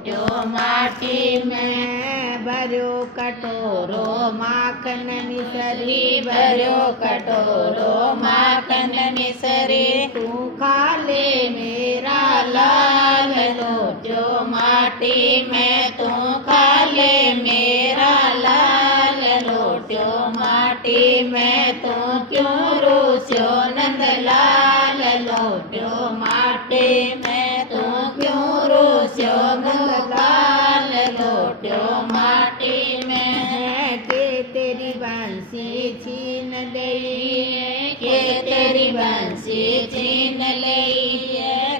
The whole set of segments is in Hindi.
लोट्यो माटी में भर्यो कटोरो माखन मिसरी भर्यो कटोरो माखन मिसरी तू खा ले मेरा लाल लोट्यो माटी में तू खा ले मेरा लाल लोट्यो माटी में तू क्यों रूस्यो नंदलाल लोट्यो माटी में तू क्यों रूस्यो गोपाल लोट्यो माटी में के तेरी बंसी छीन गई के तेरी बंसी छीन लई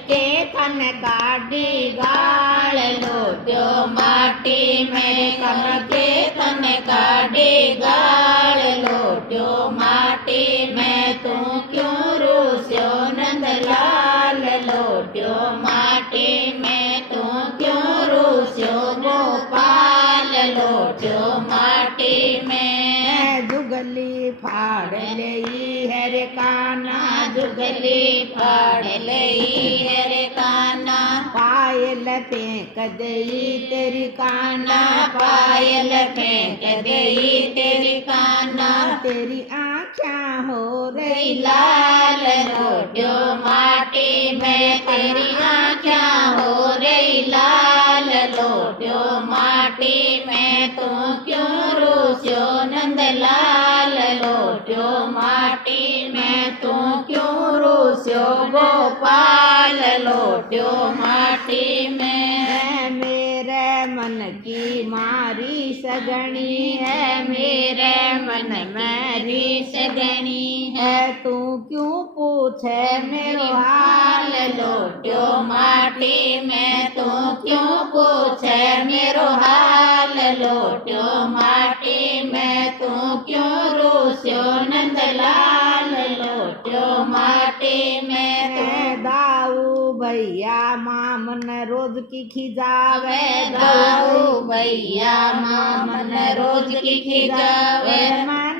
के थन काटी गाल लोट्यो माटी में कम के तन काटी गाल लोट्यो माटी में तू क्यों रूस्यो नंदलाल लोट्यो माटी में तू क्यों रूस्यो गोपाल लोट्यो माटी में जुगली फाड़ लई है रे काना जुगली फाड़ लई है रे काना पायल फेंक दई तेरी काना पायल फेंक दई तेरी काना तेरी आँखें हो रही लाल लोट्यो माटी में तेरी आँखें हो रही लाल लोट्यो माटी में तू क्यों रूस्यो नंदलाल लोट्यो माटी में तू क्यों रूस्यो गोपाल लोट्यो माटी में मेरे मन की मारी सगनी है मेरे मन में रीस गणी है तू क्यों पूछे मेरी हाल लोट्यो माटी में तू क्यों पूछे मेरो हाल लोट्यो माटी में तू क्यों रूस्यो नंदलाल लोट्यो माटी में तू दाऊ भैया मामन रोज की खिजावे दाऊ भैया मामन रोज की खिजावे मन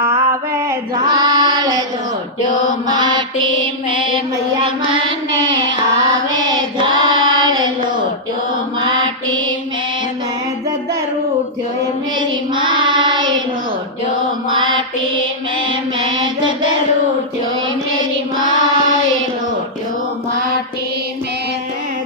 आवे झाल लोट्यो माटी में मैया मन आवे झाल लोट्यो माटी में मैं जदर उठ्यो मेरी माए लोट्यो माटी में मैं जदर उठ्यो मेरी माए लोट्यो माटी में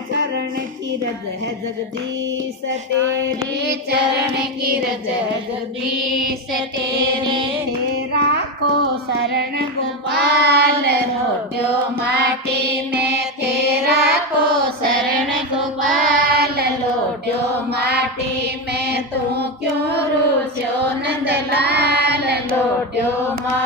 चरण की रज है जगदीश तेरी चरण की रज जगदीश तेरे तेरा को शरण गोपाल लोट्यो माटी में तेरा को शरण गोपाल लोट्यो माटी में तू क्यों रूस्यो नंदलाल लोट्यो माटी।